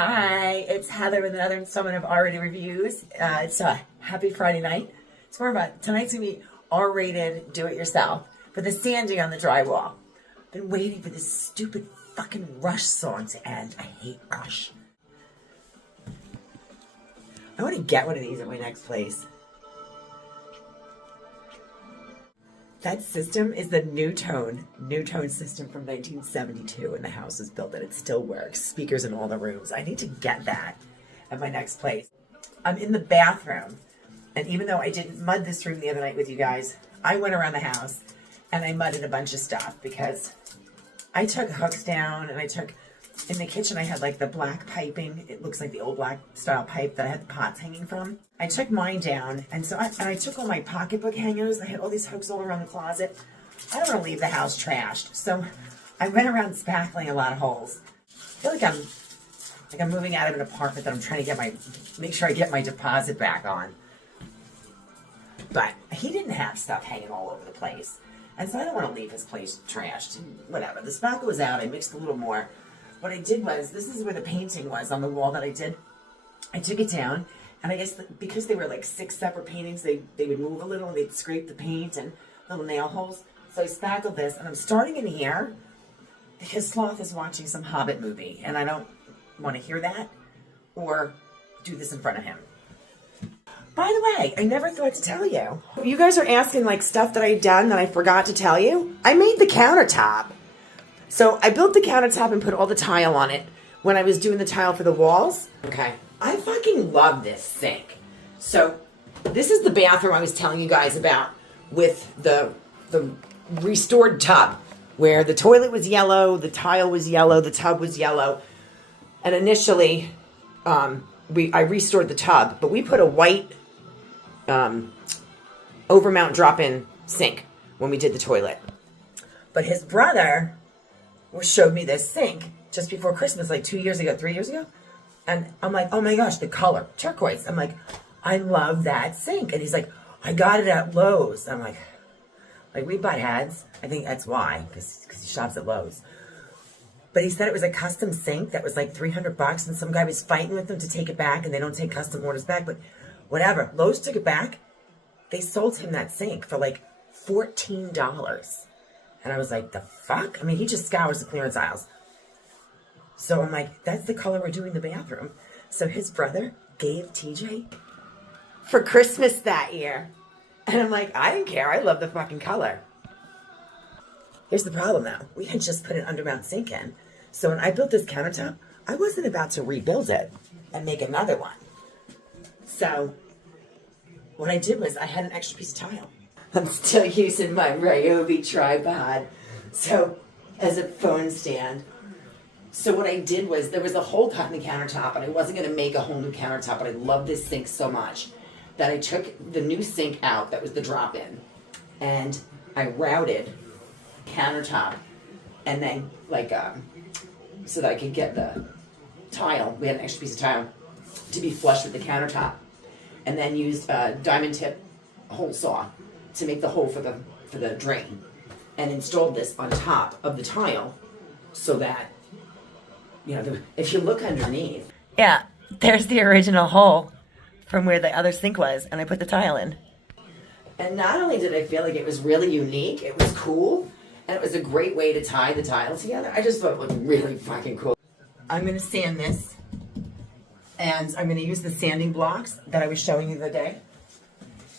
Hi, it's Heather with another installment of R-Rated Reviews. It's a happy Friday night. It's more about, tonight's going to be R-rated do-it-yourself for the sanding on the drywall. Been waiting for this stupid fucking Rush song to end. I hate Rush. I want to get one of these at my next place. That system is the New Tone system from 1972, and the house was built and it still works. Speakers in all the rooms. I need to get that at my next place. I'm in the bathroom, and even though I didn't mud this room the other night with you guys, I went around the house and I mudded a bunch of stuff because I took hooks down, and I took, in the kitchen I had like the black piping. It looks like the old black style pipe that I had the pots hanging from. I took mine down, and so I took all my pocketbook hangers. I had all these hooks all around the closet. I don't want to leave the house trashed, so I went around spackling a lot of holes. I feel like I'm moving out of an apartment that I'm trying to make sure I get my deposit back on. But he didn't have stuff hanging all over the place, and so I don't want to leave his place trashed. Whatever. The spackle was out. I mixed a little more. What I did was, this is where the painting was on the wall that I did. I took it down, and I guess because they were like 6 separate paintings, they would move a little, and they'd scrape the paint and little nail holes. So I spackled this, and I'm starting in here because Sloth is watching some Hobbit movie, and I don't want to hear that or do this in front of him. By the way, I never thought to tell you. You guys are asking like stuff that I'd done that I forgot to tell you. I made the countertop. So I built the countertop and put all the tile on it when I was doing the tile for the walls. Okay. I fucking love this sink. So this is the bathroom I was telling you guys about with the restored tub, where the toilet was yellow, the tile was yellow, the tub was yellow. And initially, I restored the tub, but we put a white overmount drop-in sink when we did the toilet. But his brother showed me this sink just before Christmas, like 3 years ago. And I'm like, oh my gosh, the color, turquoise. I'm like, I love that sink. And he's like, I got it at Lowe's. I'm like we butt heads. I think that's why, because he shops at Lowe's. But he said it was a custom sink that was like $300, and some guy was fighting with them to take it back, and they don't take custom orders back. But whatever, Lowe's took it back. They sold him that sink for like $14. And I was like, the fuck? I mean, he just scours the clearance aisles. So I'm like, that's the color we're doing the bathroom. So his brother gave TJ for Christmas that year. And I'm like, I didn't care. I love the fucking color. Here's the problem though. We had just put an undermount sink in. So when I built this countertop, I wasn't about to rebuild it and make another one. So what I did was I had an extra piece of tile. I'm still using my Ryobi tripod, so as a phone stand. So what I did was, there was a hole cut in the countertop, and I wasn't going to make a whole new countertop, but I love this sink so much that I took the new sink out, that was the drop-in, and I routed the countertop, and then so that I could get the tile, we had an extra piece of tile, to be flush with the countertop, and then used a diamond tip hole saw to make the hole for the drain, and installed this on top of the tile so that, you know, if you look underneath. Yeah, there's the original hole from where the other sink was, and I put the tile in. And not only did I feel like it was really unique, it was cool, and it was a great way to tie the tile together. I just thought it looked really fucking cool. I'm going to sand this, and I'm going to use the sanding blocks that I was showing you the other day.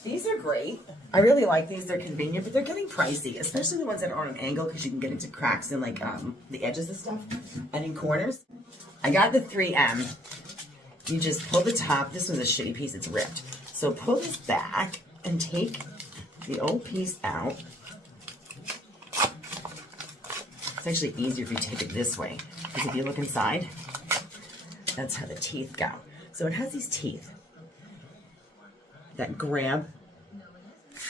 These are great. I really like these. They're convenient, but they're getting pricey, especially the ones that are on an angle, because you can get into cracks in like the edges of stuff and in corners. I got the 3M. You just pull the top. This was a shitty piece. It's ripped. So pull this back and take the old piece out. It's actually easier if you take it this way, because if you look inside, that's how the teeth go. So it has these teeth that grab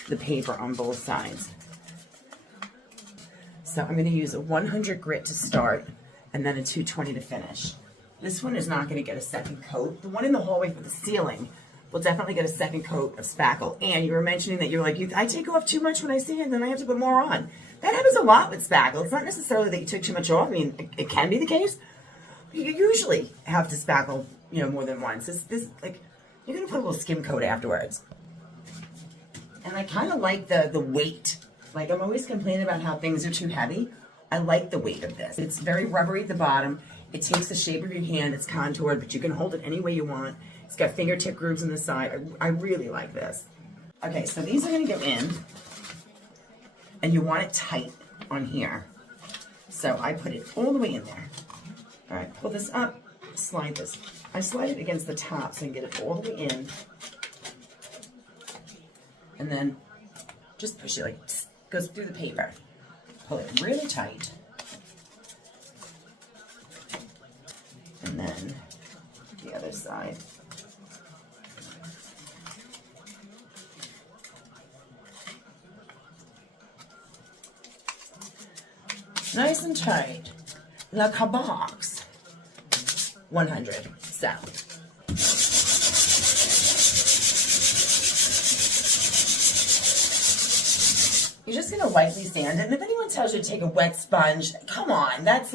the paper on both sides. So I'm going to use a 100 grit to start, and then a 220 to finish. This one is not going to get a second coat. The one in the hallway for the ceiling will definitely get a second coat of spackle. And you were mentioning that you're like, I take off too much when I see it, and then I have to put more on. That happens a lot with spackle. It's not necessarily that you took too much off. I mean, it can be the case, You usually have to spackle, you know, more than once. This like, you're gonna put a little skim coat afterwards. And I kind of like the weight. Like, I'm always complaining about how things are too heavy. I like the weight of this. It's very rubbery at the bottom. It takes the shape of your hand. It's contoured, but you can hold it any way you want. It's got fingertip grooves on the side. I really like this. Okay, so these are gonna go in, and you want it tight on here. So I put it all the way in there. All right, pull this up, slide this. I slide it against the top so I can get it all the way in. And then just push it, like, goes through the paper. Pull it really tight. And then the other side. Nice and tight. Like a box. 100. So. You're just gonna lightly sand it. And if anyone tells you to take a wet sponge, come on, that's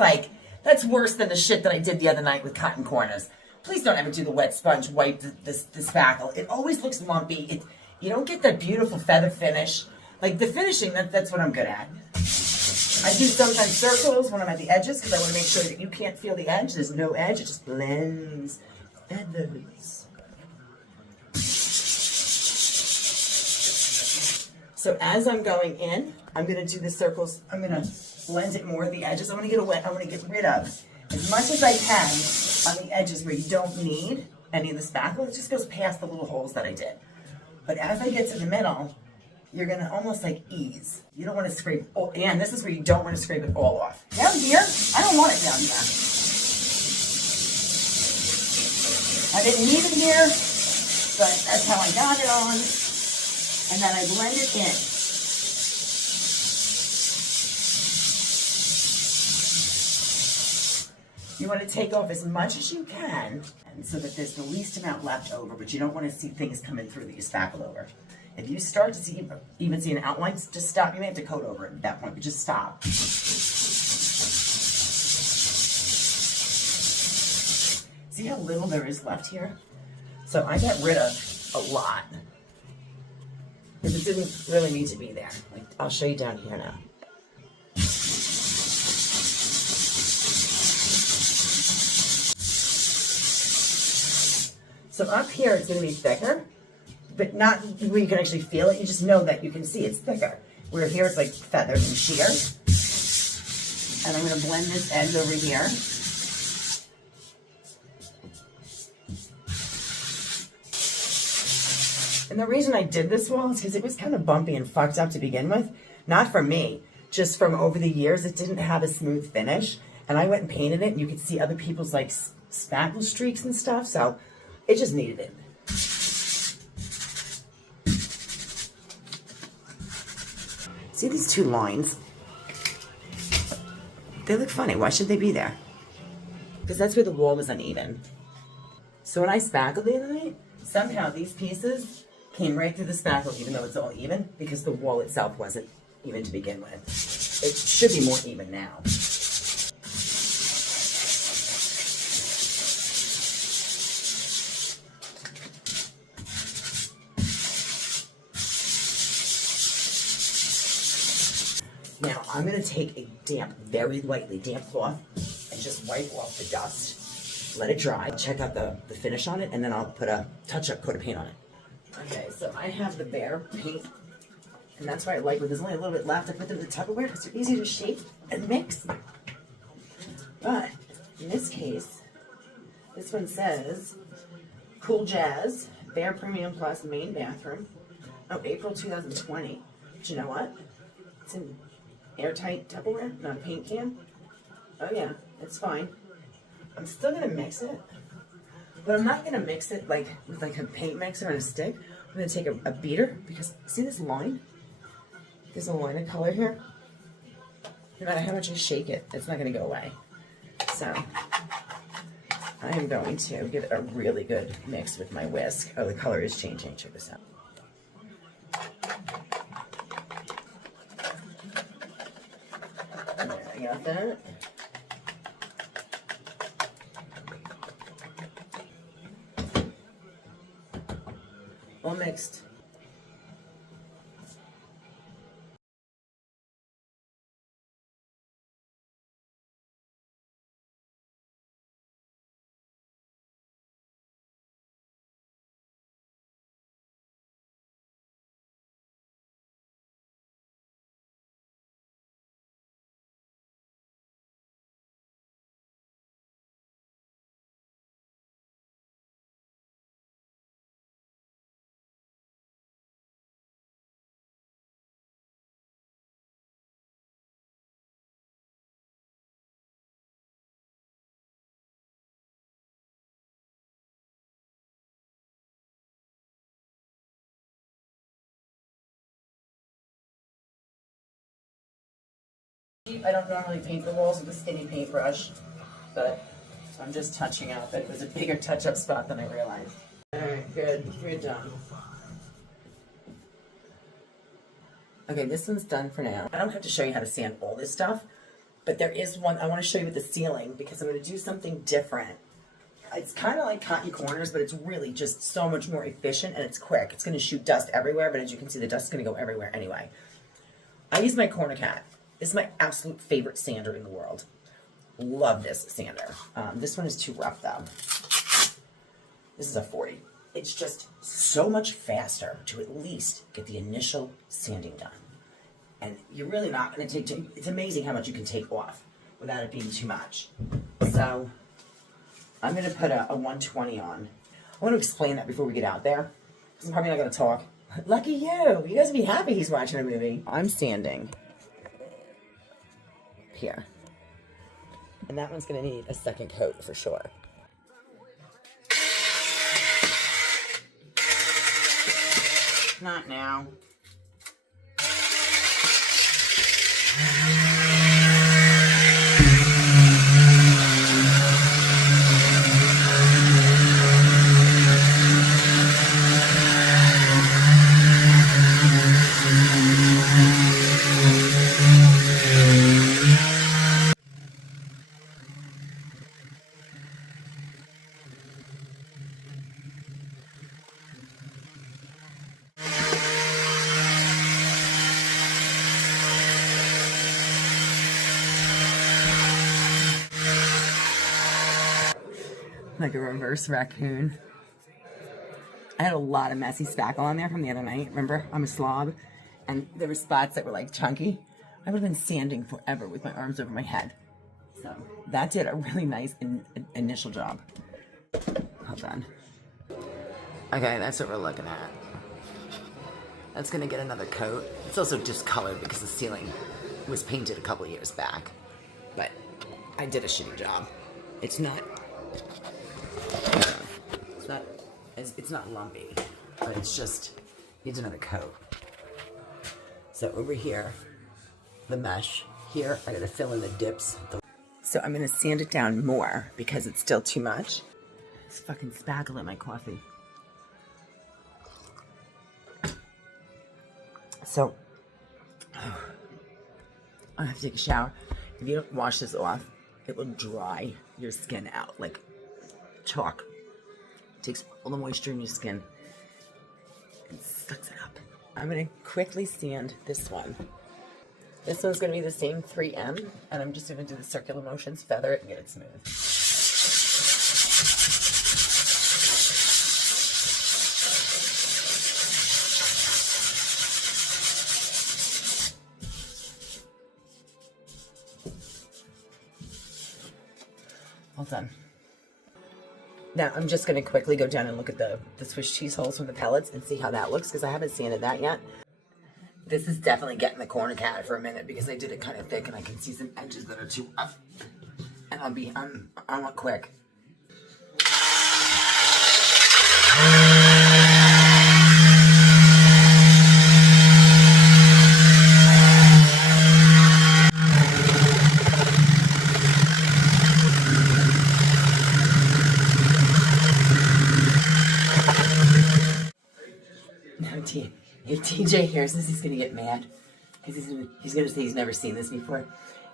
worse than the shit that I did the other night with cotton corners. Please don't ever do the wet sponge, wipe the spackle. It always looks lumpy. You don't get that beautiful feather finish. Like the finishing, that's what I'm good at. I do sometimes circles when I'm at the edges because I want to make sure that you can't feel the edge. There's no edge, it just blends feathers. So as I'm going in, I'm going to do the circles. I'm going to blend it more at the edges. I want to get rid of as much as I can on the edges where you don't need any of the spackle. It just goes past the little holes that I did. But as I get to the middle, you're going to almost like ease. You don't want to scrape, and this is where you don't want to scrape it all off. Down here, I don't want it down here. I didn't need it here, but that's how I got it on. And then I blend it in. You want to take off as much as you can so that there's the least amount left over, but you don't want to see things coming through that you spackle over. If you start to see even see an outline, just stop. You may have to coat over it at that point, but just stop. See how little there is left here? So I got rid of a lot. Because it didn't really need to be there. Like, I'll show you down here now. So up here it's going to be thicker, but not where you can actually feel it. You just know that you can see it's thicker. Where here it's like feathered and sheer. And I'm going to blend this edge over here. And the reason I did this wall is because it was kind of bumpy and fucked up to begin with. Not from me, just from over the years. It didn't have a smooth finish. And I went and painted it, and you could see other people's like spackle streaks and stuff. So it just needed it. See these two lines? They look funny. Why should they be there? Because that's where the wall was uneven. So when I spackled the other night, somehow these pieces came right through the spackle, even though it's all even, because the wall itself wasn't even to begin with. It should be more even now. Now I'm going to take a very lightly damp cloth and just wipe off the dust. Let it dry. Check out the finish on it, and then I'll put a touch-up coat of paint on it. Okay, so I have the bare paint, and that's why I like when there's only a little bit left. I put them in the Tupperware because they're easy to shape and mix. But in this case, this one says Cool Jazz, Bare Premium Plus Main Bathroom. Oh, April 2020. But you know what? It's in airtight Tupperware, not a paint can. Oh yeah, it's fine. I'm still gonna mix it, but I'm not gonna mix it like with like a paint mixer and a stick. I'm gonna take a beater, because see this line? There's a line of color here. No matter how much I shake it, it's not gonna go away. So I am going to give it a really good mix with my whisk. Oh, the color is changing. Check this out. There, I got that. all mixed. I don't normally paint the walls with a skinny paintbrush, but I'm just touching up. It was a bigger touch-up spot than I realized. Alright, good. You're done. Okay, this one's done for now. I don't have to show you how to sand all this stuff, but there is one I want to show you with the ceiling because I'm going to do something different. It's kind of like cutting corners, but it's really just so much more efficient and it's quick. It's going to shoot dust everywhere, but as you can see, the dust is going to go everywhere anyway. I use my Corner Cat. This is my absolute favorite sander in the world. Love this sander. This one is too rough though. This is a 40. It's just so much faster to at least get the initial sanding done. And you're really not going to take, it's amazing how much you can take off without it being too much. So I'm going to put a 120 on. I want to explain that before we get out there, because I'm probably not going to talk. Lucky you. You guys will be happy he's watching a movie. I'm sanding here. And that one's going to need a second coat for sure. Not now. Like a reverse raccoon. I had a lot of messy spackle on there from the other night. Remember, I'm a slob, and there were spots that were like chunky. I would have been sanding forever with my arms over my head. So that did a really nice initial job. Hold on. Okay, that's what we're looking at. That's gonna get another coat. It's also discolored because the ceiling was painted a couple years back, but I did a shitty job. It's not lumpy, but it's just needs another coat. So over here, the mesh here, I gotta fill in the dips. So I'm gonna sand it down more because it's still too much. It's fucking spackle in my coffee. So I have to take a shower. If you don't wash this off, it will dry your skin out like chalk. It takes all the moisture in your skin and sucks it up. I'm gonna quickly sand this one. This one's gonna be the same 3M, and I'm just gonna do the circular motions, feather it, and get it smooth. All done. Now I'm just going to quickly go down and look at the Swiss cheese holes from the pellets and see how that looks, because I haven't sanded that yet. This is definitely getting the Corner Cat for a minute because I did it kind of thick and I can see some edges that are too rough. And I want quick. If TJ hears this, he's gonna get mad because he's gonna say he's never seen this before.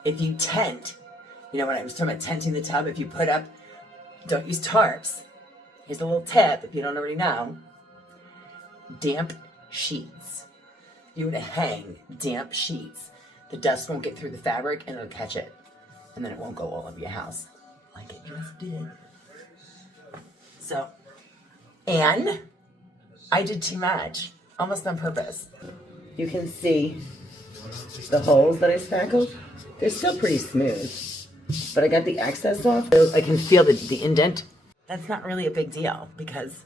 If you tent, you know when I was talking about tenting the tub, if you put up, don't use tarps. Here's a little tip if you don't already know. damp sheets. You want to hang damp sheets. The dust won't get through the fabric and it'll catch it. And then it won't go all over your house like it just did. So, and I did too much, almost on purpose. You can see the holes that I spackled. They're still pretty smooth, but I got the excess off. So I can feel the indent. That's not really a big deal because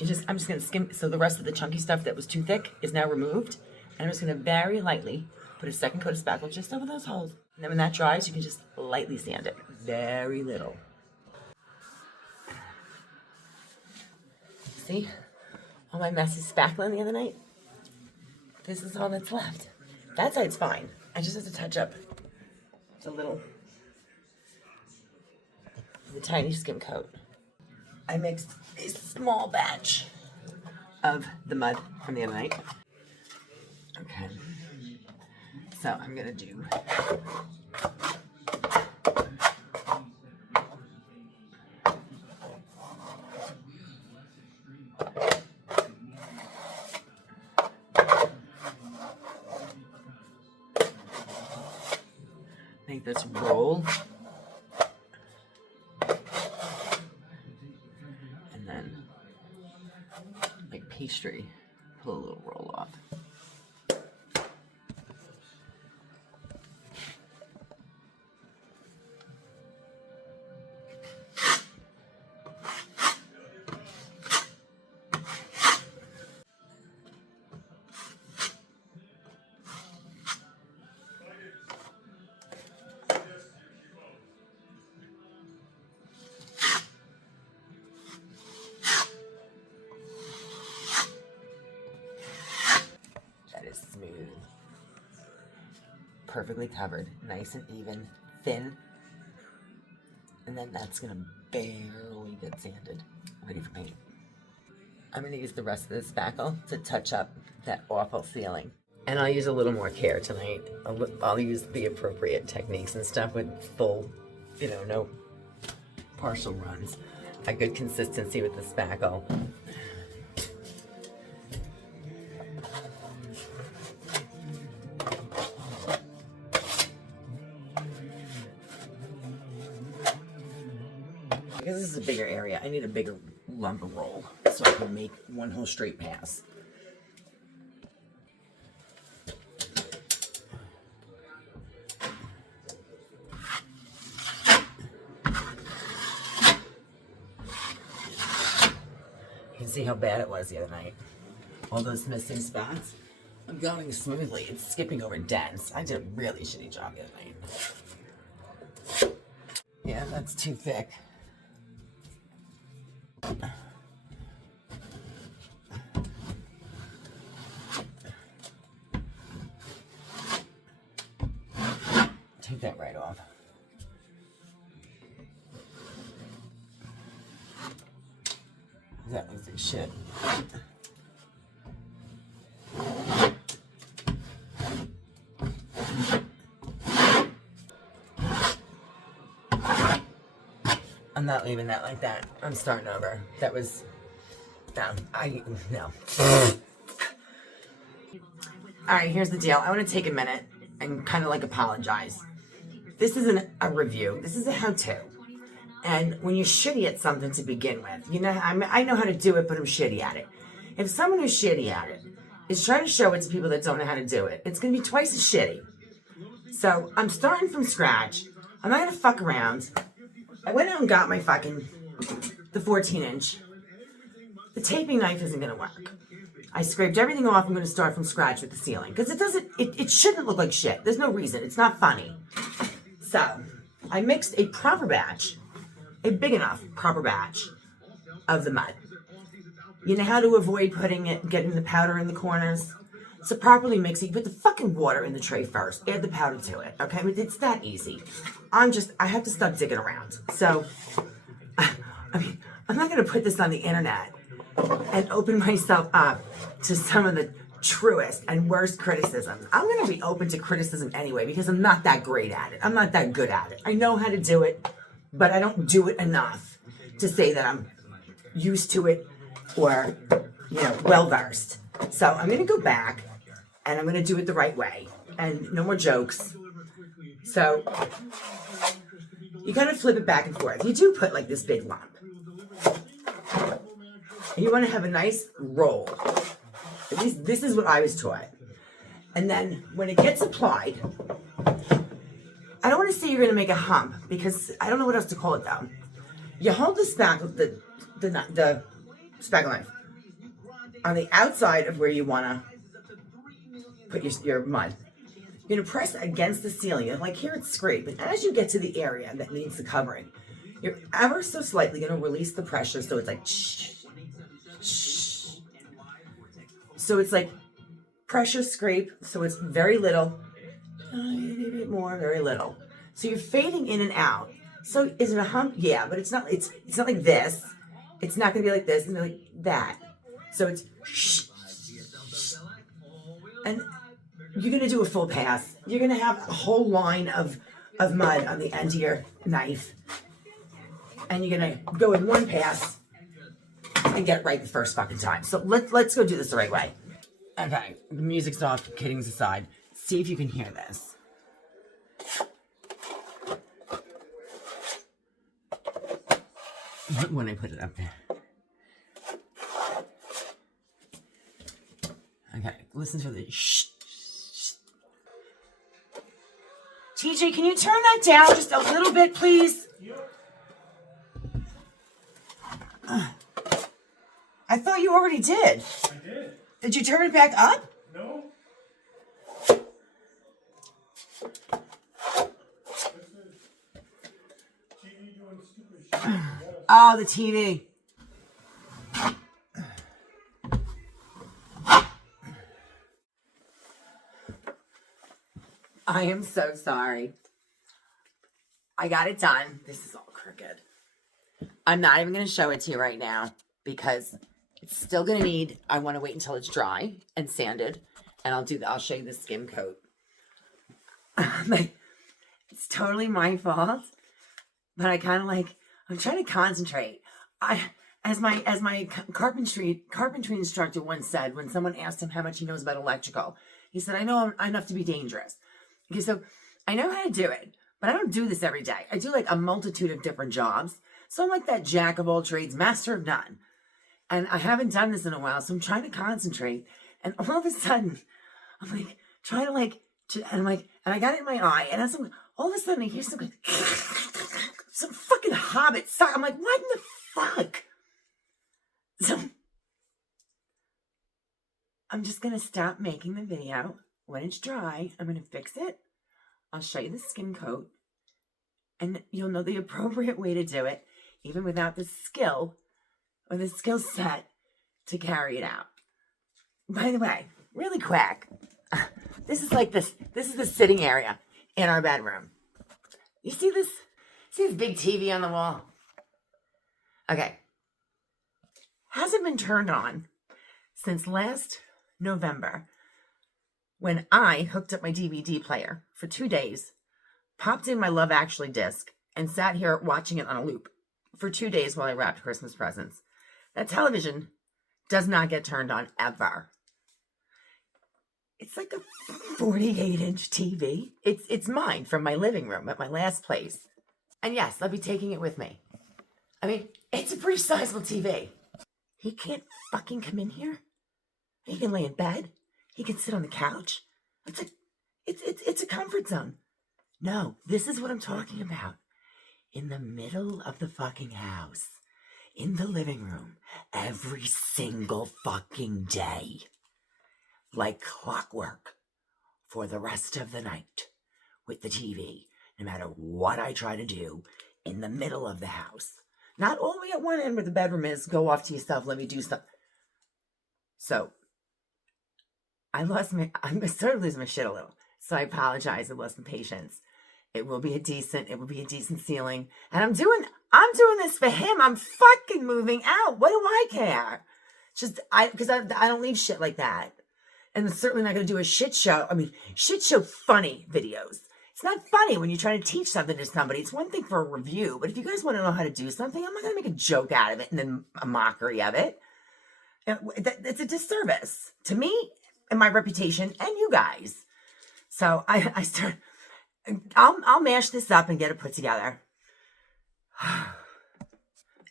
I'm just gonna skim. So the rest of the chunky stuff that was too thick is now removed. And I'm just gonna very lightly put a second coat of spackle just over those holes. And then when that dries, you can just lightly sand it. Very little. See? All my messy spackling the other night? This is all that's left. That side's fine. I just have to touch up the tiny skim coat. I mixed a small batch of the mud from the other night. Okay. So I'm gonna do make this roll, and then like pastry, pull a little roll off. Smooth, perfectly covered, nice and even, thin, and then that's gonna barely get sanded, ready for paint. I'm gonna use the rest of this spackle to touch up that awful ceiling, and I'll use a little more care tonight. I'll use the appropriate techniques and stuff with full, no partial runs, a good consistency with the spackle. Because this is a bigger area, I need a bigger lumber roll so I can make one whole straight pass. You can see how bad it was the other night. All those missing spots. I'm going smoothly. It's skipping over dents. I did a really shitty job the other night. Yeah, that's too thick. Take that right off. That looks like shit. I'm not leaving that like that. I'm starting over. That was... No. Alright, here's the deal. I want to take a minute and kind of like apologize. This isn't a review. This is a how-to. And when you're shitty at something to begin with, I know how to do it, but I'm shitty at it. If someone who's shitty at it is trying to show it to people that don't know how to do it, it's going to be twice as shitty. So I'm starting from scratch. I'm not going to fuck around. I went out and got my the 14-inch. The taping knife isn't going to work. I scraped everything off. I'm going to start from scratch with the ceiling. Because it shouldn't look like shit. There's no reason. It's not funny. So, I mixed a proper batch, a big enough proper batch of the mud. You know how to avoid getting the powder in the corners? So properly mix it. You put the fucking water in the tray first. Add the powder to it. Okay? I mean, it's that easy. I have to stop digging around. So, I'm not going to put this on the internet and open myself up to some of the truest and worst criticisms. I'm going to be open to criticism anyway because I'm not that great at it. I'm not that good at it. I know how to do it, but I don't do it enough to say that I'm used to it or, well-versed. So I'm going to go back, and I'm going to do it the right way. And no more jokes. So you kind of flip it back and forth. You do put like this big lump. And you want to have a nice roll. At least this is what I was taught. And then when it gets applied, I don't want to say you're going to make a hump because I don't know what else to call it though. You hold the spackle, the spackle knife on the outside of where you want to put your mud. You're going to press against the ceiling. And like here it's scraping. And as you get to the area that needs the covering, you're ever so slightly going to release the pressure so it's like shh, shh. So it's like pressure scrape, so it's very little, tiny bit more, very little. So you're fading in and out. So is it a hump? Yeah, but it's not like this. It's not gonna be like this and like that. So it's shh, shh. And you're gonna do a full pass. You're gonna have a whole line of mud on the end of your knife. And you're gonna go in one pass and get it right the first fucking time. So let's go do this the right way. Okay, the music's off, kiddings aside. See if you can hear this. When I put it up there. Okay, listen to the shh. TJ, can you turn that down just a little bit, please? I thought you already did. I did. Did you turn it back up? No. TV doing stupid shit. Oh, the TV. I am so sorry. I got it done. This is all crooked. I'm not even going to show it to you right now because it's still going to need, I want to wait until it's dry and sanded, and I'll show you the skim coat. It's totally my fault, but I kind of I'm trying to concentrate. As my carpentry instructor once said, when someone asked him how much he knows about electrical, he said, I know enough to be dangerous. Okay, so I know how to do it, but I don't do this every day. I do like a multitude of different jobs. So I'm like that jack of all trades, master of none. And I haven't done this in a while, so I'm trying to concentrate. And all of a sudden, I'm like, trying and I got it in my eye, and all of a sudden I hear some fucking hobbit sock. I'm like, what in the fuck? So I'm just gonna stop making the video. When it's dry, I'm gonna fix it. I'll show you the skim coat, and you'll know the appropriate way to do it, even without the skill or the skill set to carry it out. By the way, really quick, this is the sitting area in our bedroom. You see this? See this big TV on the wall? Okay. Hasn't been turned on since last November when I hooked up my DVD player for 2 days, popped in my Love Actually disc, and sat here watching it on a loop for 2 days while I wrapped Christmas presents. That television does not get turned on ever. It's like a 48-inch TV. It's mine from my living room at my last place. And yes, I'll be taking it with me. I mean, it's a pretty sizable TV. He can't fucking come in here. He can lay in bed. He can sit on the couch. It's a comfort zone. No, this is what I'm talking about. In the middle of the fucking house. In the living room. Every single fucking day. Like clockwork. For the rest of the night. With the TV. No matter what I try to do. In the middle of the house. Not all the way at one end where the bedroom is. Go off to yourself. Let me do something. So. I'm starting to lose my shit a little. So I apologize. I lost my patience. It will be a decent ceiling. And I'm doing this for him. I'm fucking moving out. What do I care? Because I don't leave shit like that. And I'm certainly not going to do a shit show. I mean, shit show funny videos. It's not funny when you're trying to teach something to somebody. It's one thing for a review. But if you guys want to know how to do something, I'm not going to make a joke out of it and then a mockery of it. It's a disservice to me and my reputation and you guys. So I'll mash this up and get it put together.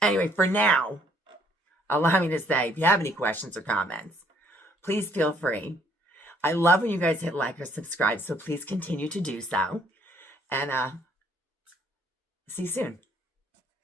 Anyway, for now, allow me to say, if you have any questions or comments, please feel free. I love when you guys hit like or subscribe, so please continue to do so. And see you soon.